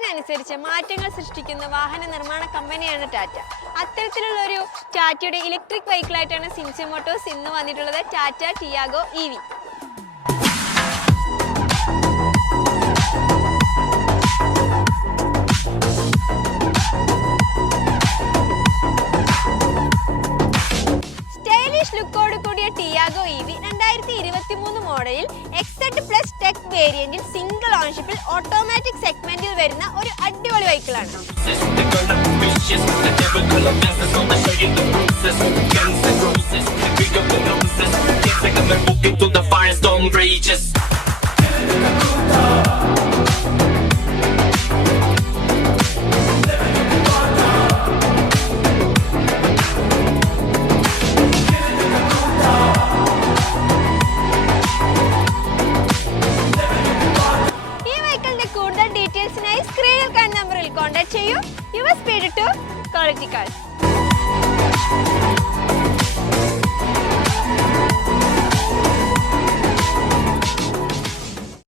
തിരക്കിനനുസരിച്ച് മാറ്റങ്ങൾ സൃഷ്ടിക്കുന്ന വാഹന നിർമ്മാണ കമ്പനിയാണ് ടാറ്റ. അത്തരത്തിലുള്ള ഒരു ടാറ്റയുടെ ഇലക്ട്രിക് വെഹിക്കിളായിട്ടാണ് സിൻസി മോട്ടോഴ്സ് ഇന്ന് വന്നിട്ടുള്ളത്, ടാറ്റ ടിയാഗോ EV. ലുക്കോട് കൂടിയ ടിയാഗോ EV 2023 മോഡലിൽ XZ+ ടെക് വേരിയന്റിൽ സിംഗിൾ ഓണർഷിപ്പിൽ ഓട്ടോമാറ്റിക് സെഗ്മെന്റിൽ വരുന്ന ഒരു അടിപൊളി വെഹിക്കിളാണ്. സ്ക്രീനിൽ കാണുന്ന നമ്പറിൽ കോൺടാക്ട് ചെയ്യൂ. Your speed to quality cars.